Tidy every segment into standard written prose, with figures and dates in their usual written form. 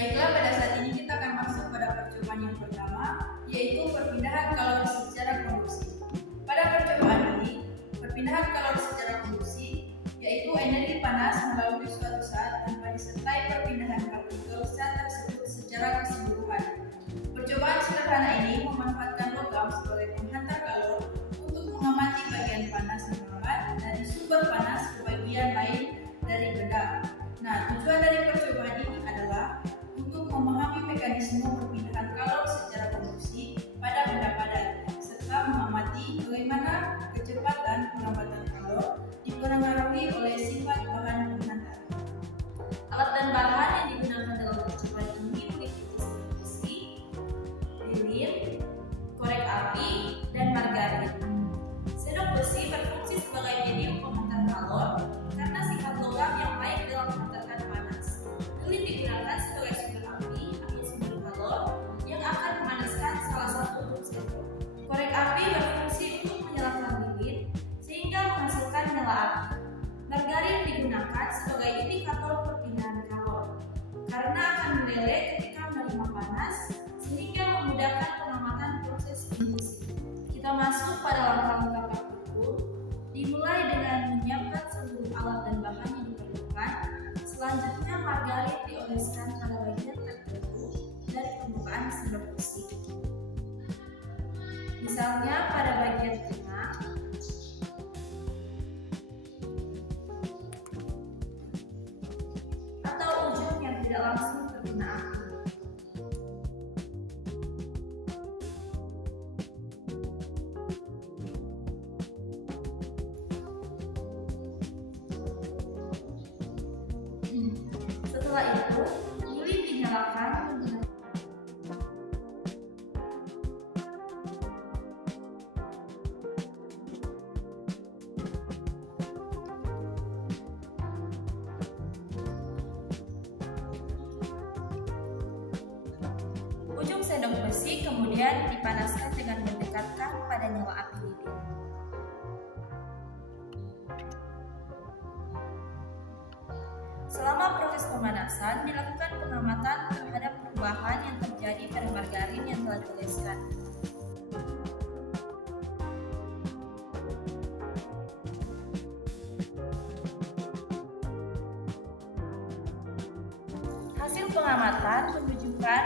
Baiklah, pada saat ini kita akan masuk pada percobaan yang pertama, yaitu perpindahan kalori secara konduksi. Pada percobaan ini, perpindahan kalori secara konduksi, yaitu energi panas melalui suatu zat tanpa disertai perpindahan partikel zat tersebut secara keseluruhan. Percobaan sederhana ini memanfaatkan logam sebagai penghantar kalor untuk mengamati bagian panas yang melambat dari sumber panas ke bagian lain dari benda. Nah, tujuan dari percobaan ini adalah untuk memahami mekanisme perpindahan kalor secara konduksi pada benda padat, serta mengamati bagaimana kecepatan perlambatan kalor dipengaruhi oleh sifat bahan penghantar. Alat dan bahan yang digunakan dalam percobaan ini meliputi besi, lilin, korek api, dan margarin. Sendok besi berfungsi sebagai medium penghantar kalor karena sifat logam yang baik dalam menghantarkan panas. Lilin digunakan sebagai sumber api atau sumber kalor yang akan memanaskan salah satu unit sendok. Korek api berfungsi untuk menyalakan lilin sehingga menghasilkan nyala api. Margarin digunakan sebagai indikator perpindahan kalor karena akan meleleh ketika menerima panas sehingga memudahkan pengamatan proses induksi. Kita masuk pada langkah-langkah praktikum, dimulai dengan menyiapkan seluruh alat dan bahan yang diperlukan. Selanjutnya margarin dioleskan pada bagian tertentu dari permukaan sendok besi. Misalnya pada bagian tengah, atau ujung yang tidak langsung terkena api. Setelah itu, lilin dinyalakan menggunakan ujung sendok besi, kemudian dipanaskan dengan mendekatkan pada nyala api lilin. Selama proses pemanasan, dilakukan pengamatan terhadap perubahan yang terjadi pada margarin yang telah dioleskan. Hasil pengamatan menunjukkan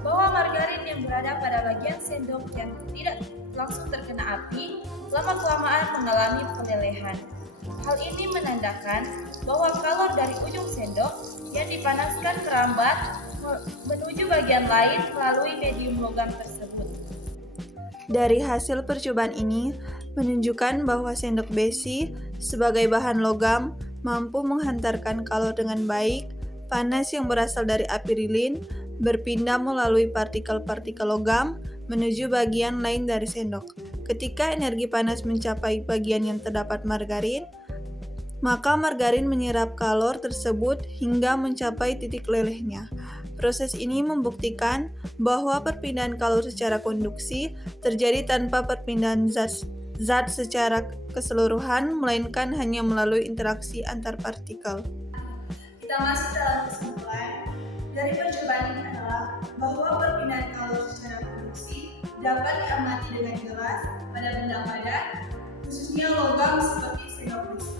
bahwa margarin yang berada pada bagian sendok yang tidak langsung terkena api lama-kelamaan mengalami pelelehan. Hal ini menandakan bahwa kalor dari ujung sendok yang dipanaskan merambat menuju bagian lain melalui medium logam tersebut. Dari hasil percobaan ini menunjukkan bahwa sendok besi sebagai bahan logam mampu menghantarkan kalor dengan baik. Panas yang berasal dari api lilin berpindah melalui partikel-partikel logam menuju bagian lain dari sendok. Ketika energi panas mencapai bagian yang terdapat margarin, maka margarin menyerap kalor tersebut hingga mencapai titik lelehnya. Proses ini membuktikan bahwa perpindahan kalor secara konduksi terjadi tanpa perpindahan zat secara keseluruhan, melainkan hanya melalui interaksi antar partikel. Kita masuk dalam kesimpulan dari percobaan ini adalah bahwa perpindahan kalor secara konduksi dapat diamati dengan jelas pada benda padat, khususnya logam seperti sendok besi.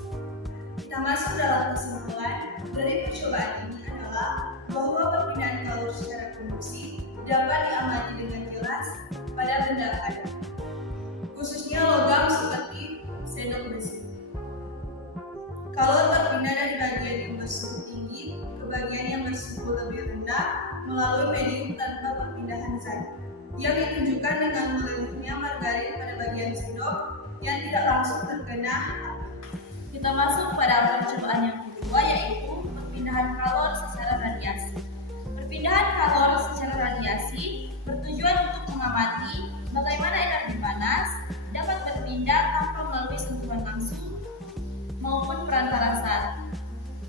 Kita masuk dalam kesimpulan dari percobaan ini adalah bahwa perpindahan kalor secara konduksi dapat diamati dengan jelas pada benda padat, khususnya logam seperti sendok besi. Kalor terpindah dari bagian yang bersuhu tinggi ke bagian yang bersuhu lebih rendah melalui medium tanpa perpindahan zat, yang ditunjukkan dengan melelehnya margarin pada bagian sendok yang tidak langsung terkena api. Kita masuk pada percobaan yang kedua, yaitu perpindahan kalor secara radiasi. Perpindahan kalor secara radiasi bertujuan untuk mengamati bagaimana energi panas dapat berpindah tanpa melalui sentuhan langsung maupun perantara zat,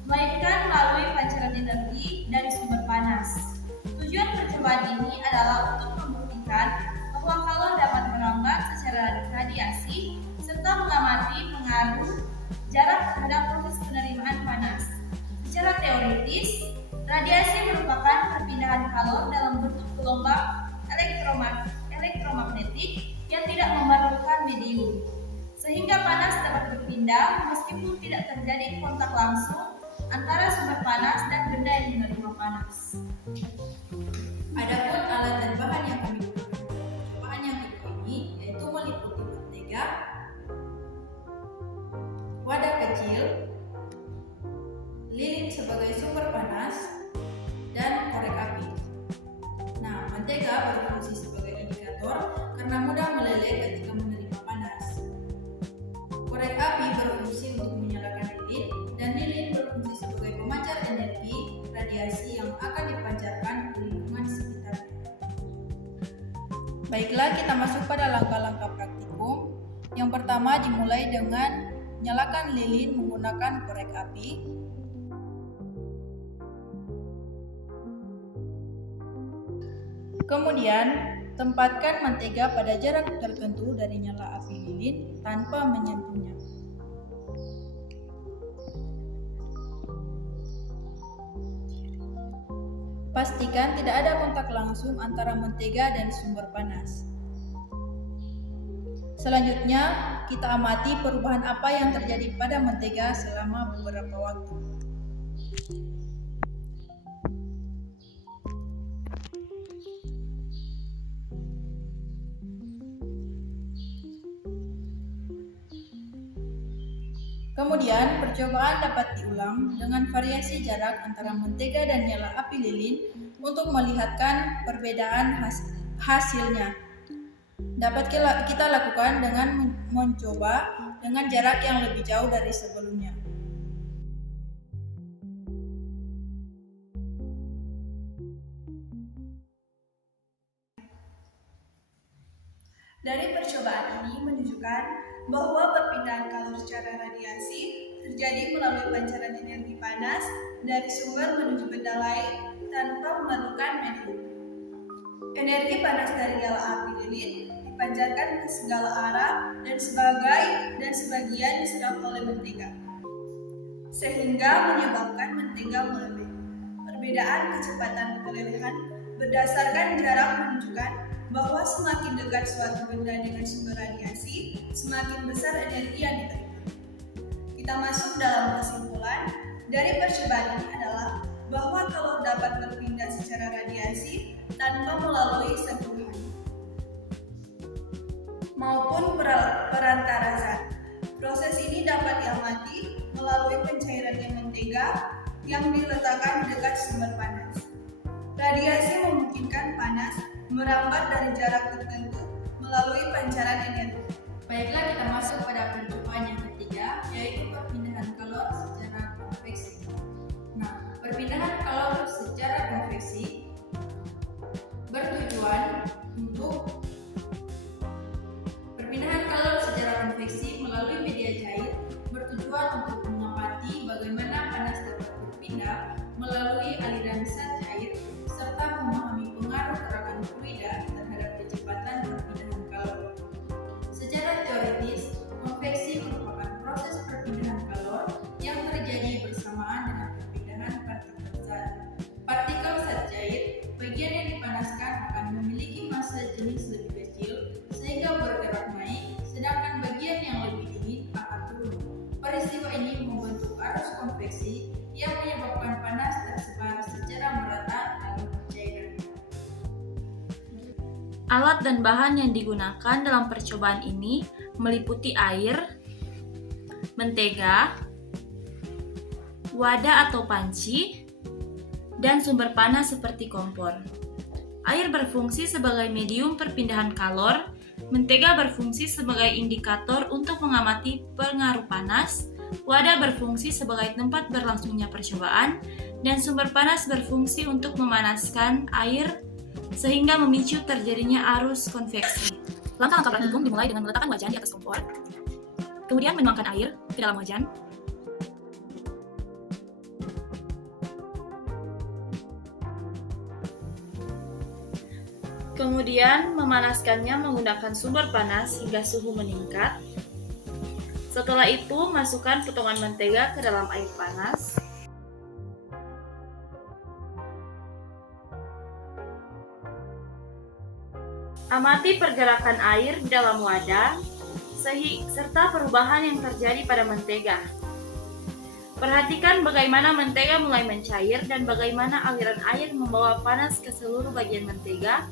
melainkan melalui pancaran energi dari sumber panas. Tujuan percobaan ini adalah untuk membuktikan bahwa kalor dapat merambat secara radiasi serta mengamati pengaruh jarak terhadap proses penerimaan panas. Secara teoritis, radiasi merupakan perpindahan kalor dalam bentuk gelombang elektromagnetik yang tidak memerlukan medium, sehingga panas dapat berpindah meskipun tidak terjadi kontak langsung antara sumber panas dan benda yang menerima panas. Adapun alat dan bahan yang kami gunakan dalam percobaan yang kedua ini yaitu meliputi mentega, wadah kecil, lilin sebagai sumber panas, dan korek api. Nah, mentega berfungsi sebagai indikator karena mudah meleleh ketika menerima panas. Korek api berfungsi untuk menyalakan lilin, dan lilin berfungsi sebagai pemancar energi radiasi yang akan dipancarkan ke lingkungan sekitarnya. Baiklah, kita masuk pada langkah-langkah praktikum. Yang pertama dimulai dengan nyalakan lilin menggunakan korek api. Kemudian, tempatkan mentega pada jarak tertentu dari nyala api lilin tanpa menyentuhnya. Pastikan tidak ada kontak langsung antara mentega dan sumber panas. Selanjutnya, kita amati perubahan apa yang terjadi pada mentega selama beberapa waktu. Kemudian, percobaan dapat diulang dengan variasi jarak antara mentega dan nyala api lilin untuk melihatkan perbedaan hasilnya. Dapat kita lakukan dengan mencoba dengan jarak yang lebih jauh dari sebelumnya. Dari percobaan ini menunjukkan bahwa perpindahan kalor secara radiasi terjadi melalui pancaran energi panas dari sumber menuju benda lain tanpa memerlukan medium. Energi panas dari nyala api lilin dipancarkan ke segala arah dan sebagian diserap oleh mentega, sehingga menyebabkan mentega meleleh. Perbedaan kecepatan kelelehan berdasarkan jarak menunjukkan bahwa semakin dekat suatu benda dengan sumber radiasi, semakin besar energi yang diterima. Kita masuk dalam kesimpulan dari percobaan ini adalah bahwa kalor dapat berpindah secara radiasi tanpa melalui sentuhan maupun perantara zat. Proses ini dapat diamati melalui pencairannya mentega yang diletakkan di dekat sumber panas. Radiasi memungkinkan panas merambat dari jarak tertentu melalui pancaran energi. Baiklah, kita masuk pada percobaan yang ketiga, yaitu perpindahan kalor secara konveksi. Nah, perpindahan kalor secara konveksi bertujuan untuk melalui media cair bertujuan untuk mengamati bagaimana panas dapat berpindah melalui aliran zat cair serta memahami pengaruh gerakan fluida terhadap kecepatan perpindahan kalor. Secara teoritis, konveksi merupakan proses perpindahan kalor yang terjadi bersamaan dengan perpindahan partikel zat. Partikel zat cair, bagian yang dipanaskan akan memiliki massa jenis lebih kecil sehingga bergerak naik, sedangkan bagian yang lebih dingin akan turun. Peristiwa ini membentuk arus konveksi yang menyebabkan panas tersebar secara merata dalam cairan. Alat dan bahan yang digunakan dalam percobaan ini meliputi air, mentega, wadah atau panci, dan sumber panas seperti kompor. Air berfungsi sebagai medium perpindahan kalor, mentega berfungsi sebagai indikator untuk mengamati pengaruh panas, wadah berfungsi sebagai tempat berlangsungnya percobaan, dan sumber panas berfungsi untuk memanaskan air sehingga memicu terjadinya arus konveksi. Langkah-langkah praktikum dimulai dengan meletakkan wajan di atas kompor, kemudian menuangkan air ke dalam wajan, kemudian memanaskannya menggunakan sumber panas hingga suhu meningkat. Setelah itu, masukkan potongan mentega ke dalam air panas. Amati pergerakan air di dalam wadah, serta perubahan yang terjadi pada mentega. Perhatikan bagaimana mentega mulai mencair dan bagaimana aliran air membawa panas ke seluruh bagian mentega.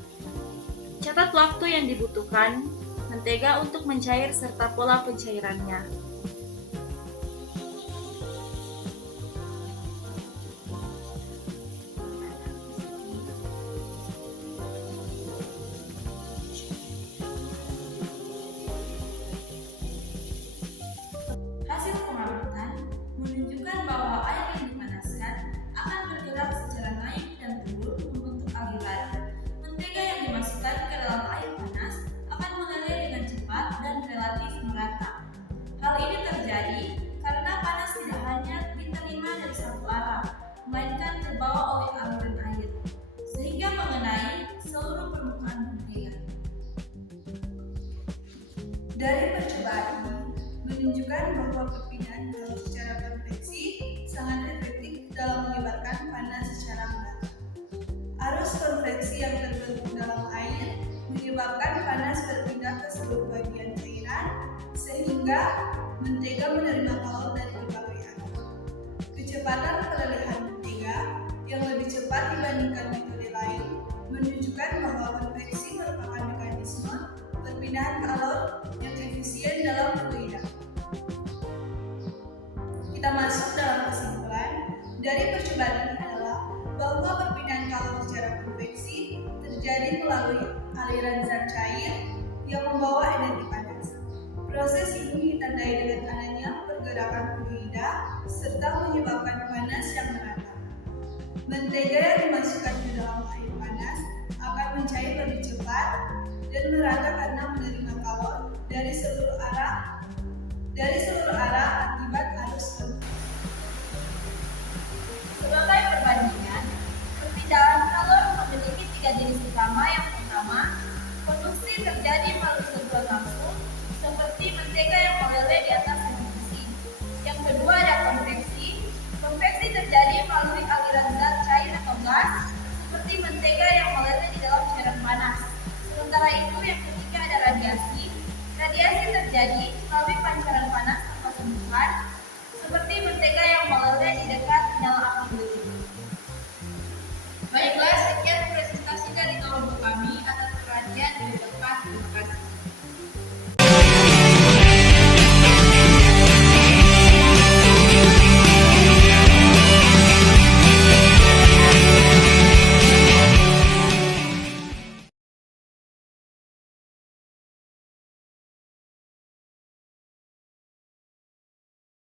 Catat waktu yang dibutuhkan mentega untuk mencair serta pola pencairannya. Hasil pengamatan menunjukkan bahwa air yang dipanaskan akan bergerak secara naik dan turun membentuk aliran. Mentega yang dimasukkan ke dalam air panas akan mengalir dengan cepat dan relatif merata. Hal ini terjadi karena panas tidak hanya diterima dari satu arah, melainkan terbawa oleh aliran air, sehingga mengenai seluruh permukaan mentega. Dari percobaan ini menunjukkan bahwa perpindahan kalor secara konveksi sangat efektif dalam menyebarkan panas secara merata. Arus konveksi yang terbentuk dalam air menyebabkan panas berpindah ke seluruh bagian cairan sehingga mentega menerima kalor dari berbagai arah. Kecepatan peralihan mentega yang lebih cepat dibandingkan metode lain menunjukkan bahwa konveksi merupakan mekanisme perpindahan kalor yang efisien dalam fluida. Kita masuk dalam kesimpulan dari percobaan ini adalah bahwa perpindahan kalor secara konveksi terjadi melalui aliran zat cair yang membawa energi panas. Proses ini ditandai dengan adanya pergerakan fluida serta menyebabkan panas yang merata. Mentega yang dimasukkan ke dalam air panas akan mencair lebih cepat dan merata karena menerima kalor dari seluruh arah